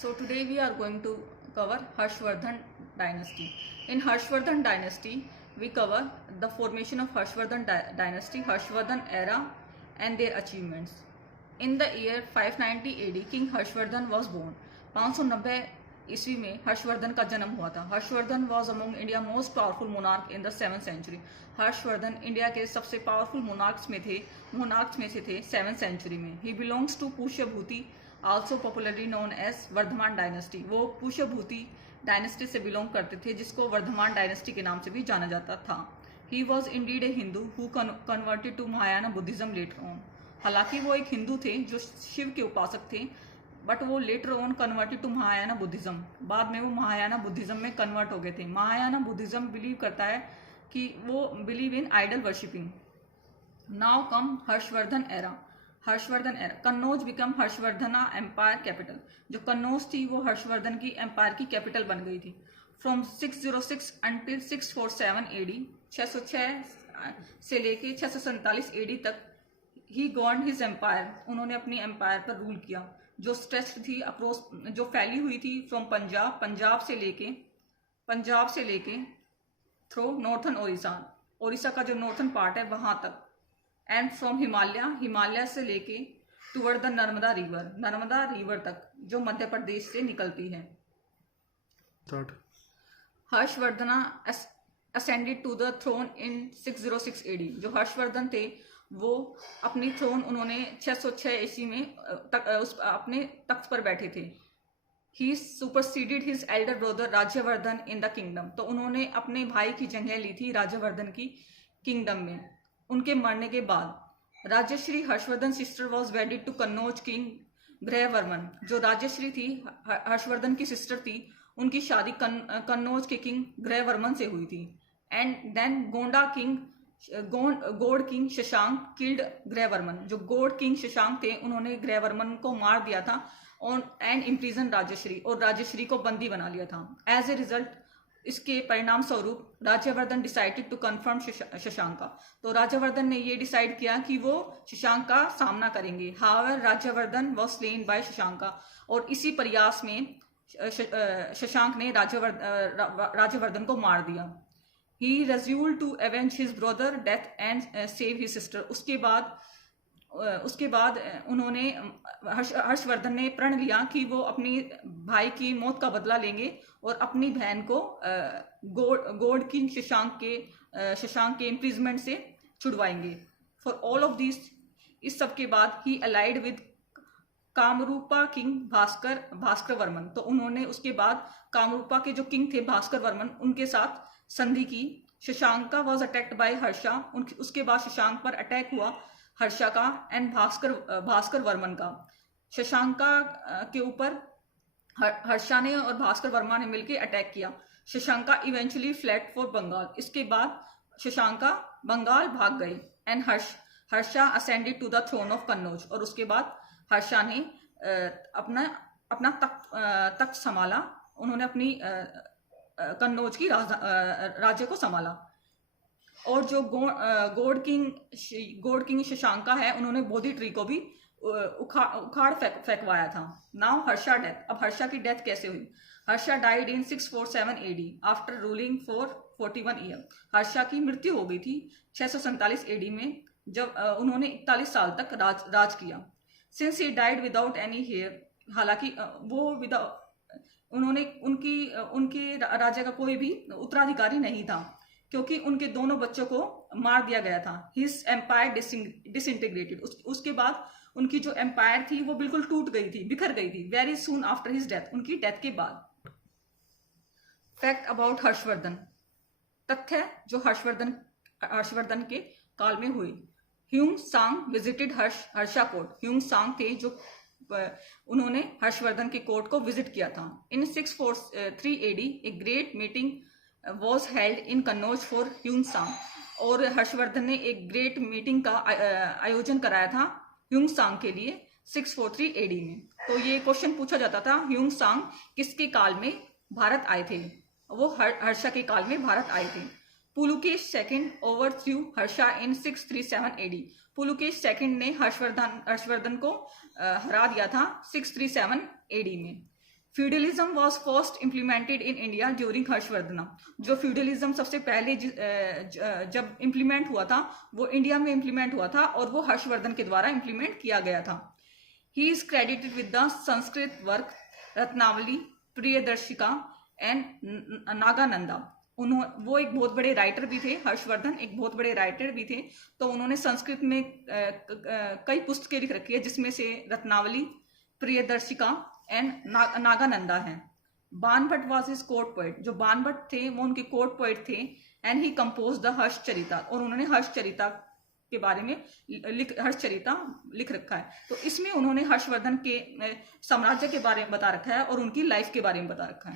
So today we are going to cover Harshvardhan dynasty. In Harshvardhan dynasty, we cover the formation of Harshvardhan dynasty, Harshvardhan era and their achievements. In the year 590 AD, King Harshvardhan was born. 590 ईस्वी में हर्षवर्धन का जन्म हुआ था. Harshavardhan was among India most powerful monarch in the 7th century. Harshavardhan India के सबसे powerful monarchs में से थे 7th सेंचुरी में. He belongs to Pushyabhuti, also popularly known as Vardhaman dynasty. वो पुष्यभूति डायनेस्टी से बिलोंग करते थे, जिसको वर्धमान डायनेस्टी के नाम से भी जाना जाता था. He was indeed a Hindu who converted to Mahayana Buddhism later on. हालांकि वो एक हिंदू थे जो शिव के उपासक थे, बट वो later on converted to Mahayana Buddhism. बाद में वो महायाना बुद्धिज्म में कन्वर्ट हो गए थे. महायाना बुद्धिज्म बिलीव करता है कि वो believe in idol worshipping. Now come Harshavardhan era. Harshavardhan era. Kannauj become Harshavardhana empire capital. जो कन्नौज थी वो हर्षवर्धन की एम्पायर की कैपिटल बन गई थी. फ्रॉम 606 अंटिल 647 एडी, 606 से लेके 647 एडी तक ही गवर्न हिज एम्पायर. उन्होंने अपनी एम्पायर पर रूल किया, जो स्ट्रेच थी अप्रोच, जो फैली हुई थी फ्रॉम पंजाब से लेके थ्रू नॉर्थन ओडिशा का जो नॉर्थन पार्ट है वहां तक, एंड फ्रॉम हिमालय से लेके टुवर्ड द नर्मदा रिवर तक, जो मध्य प्रदेश से निकलती है. Harshavardhana ascended to the throne in 606 AD. जो हर्षवर्धन थे वो अपनी थ्रोन उन्होंने 606 ईस्वी में अपने तख्त पर बैठे थे. He superseded his elder brother Rajyavardhan in the kingdom. तो उन्होंने अपने भाई की जगह ली थी राज्यवर्धन की किंगडम में. उनके मरने के बाद Rajshri Harshavardhan sister was wedded to Kannauj king Grahavarman. जो राजश्री थी, हर्षवर्धन की सिस्टर थी, उनकी शादी कन्नौज के किंग ग्रहवर्मन से हुई थी. एंड देन गोड किंग शशांक किल्ड ग्रहवर्मन. जो गोड किंग शशांक थे उन्होंने ग्रहवर्मन को मार दिया था एंड इम्प्रिजन राजश्री, और राजश्री को बंदी बना लिया था. एज ए रिजल्ट, इसके परिणाम स्वरूप Rajvardhan decided to confirm Shashanka. तो राजवर्धन ने ये डिसाइड किया कि वो शशांक का सामना करेंगे. However Rajvardhan was slain by Shashanka. और इसी प्रयास में शशांक ने राजवर्धन को मार दिया. He resolved to avenge his brother death and save his sister. उसके बाद उन्होंने हर्षवर्धन ने प्रण लिया कि वो अपनी भाई की मौत का बदला लेंगे और अपनी बहन को गोड किंग शशांक के इम्प्रिजमेंट से छुड़वाएंगे. फॉर ऑल ऑफ दिस, इस सब के बाद ही allied with Kamarupa king Bhaskar Varman. तो उन्होंने उसके बाद कामरूपा के जो किंग थे भास्कर वर्मन, उनके साथ संधि की. Shashanka was attacked by Harsha. उसके बाद शशांक पर अटैक हुआ हर्षा का एंड भास्कर वर्मन का. शशांका के ऊपर हर्षा ने और भास्कर वर्मा ने मिलकर अटैक किया. Shashanka eventually fled for Bengal. इसके बाद शशांका बंगाल भाग गए and Harsha ascended to the throne of Kannauj. और उसके बाद हर्षा ने अपना तख्त संभाला. उन्होंने अपनी कन्नौज की राज्य को संभाला. और जो गोड किंग शशांका है, उन्होंने बोधि ट्री को भी उखाड़ फेंकवाया था. Now Harsha death. अब हर्षा की डेथ कैसे हुई? Harsha died in 647 AD after ruling for 41 year. Harsha की मृत्यु हो गई थी 647 एडी में, जब उन्होंने 41 साल तक राज किया. Since he died without any heir. हालांकि वो उनके राज्य का कोई भी उत्तराधिकारी नहीं था, क्योंकि उनके दोनों बच्चों को मार दिया गया था. His empire disintegrated. उसके बाद उनकी जो एम्पायर थी वो बिल्कुल टूट गई थी, बिखर गई थी. Very soon after his death. उनकी डेथ के बाद. Fact about Harshvardhan. तथ्य जो हर्षवर्धन के काल में हुई. ह्यूंग सांग विजिटेड हर्षा कोर्ट. ह्यूंग सांग थे जो उन्होंने हर्षवर्धन के कोर्ट को विजिट किया था. In 643 AD a great meeting was held in Kannauj for Hiuen Tsang. और हर्षवर्धन ने एक ग्रेट मीटिंग का आयोजन कराया था ह्यूंग सांग के लिए 643 एडी में. तो ये क्वेश्चन पूछा जाता था, ह्यूंग सांग किसके काल में भारत आए थे? वो हर्षा के काल में भारत आए थे. पुलुकेश सेकंड ओवरथ्रू हर्षा इन 637 एडी. पुलुकेश सेकंड ने हर्षवर्धन को हरा दिया था 637 एडी में. Feudalism was first implemented in India during Harshvardhan. जो फ्यूडलिज्म सबसे पहले जब इम्प्लीमेंट हुआ था वो इंडिया में इम्प्लीमेंट हुआ था और वो हर्षवर्धन के द्वारा इम्प्लीमेंट किया गया था। He is credited with the Sanskrit work Ratnavali, Priyadarshika and Nagananda. वो एक बहुत बड़े राइटर भी थे, हर्षवर्धन एक बहुत बड़े राइटर भी थे, तो उन्होंने संस्कृत में कई पुस्तकें लिख रखी है जिसमें से रत्नावली, प्रियदर्शिका एंड नागानंदा है। Banabhatta was his court poet. जो बाणभट्ट थे वो उनके कोर्ट पोएट थे। एंड ही कंपोज द हर्षचरिता, और उन्होंने हर्षचरिता के बारे में हर्षचरिता लिख रखा है। तो इसमें उन्होंने हर्षवर्धन के साम्राज्य के बारे में बता रखा है और उनकी लाइफ के बारे में बता रखा है।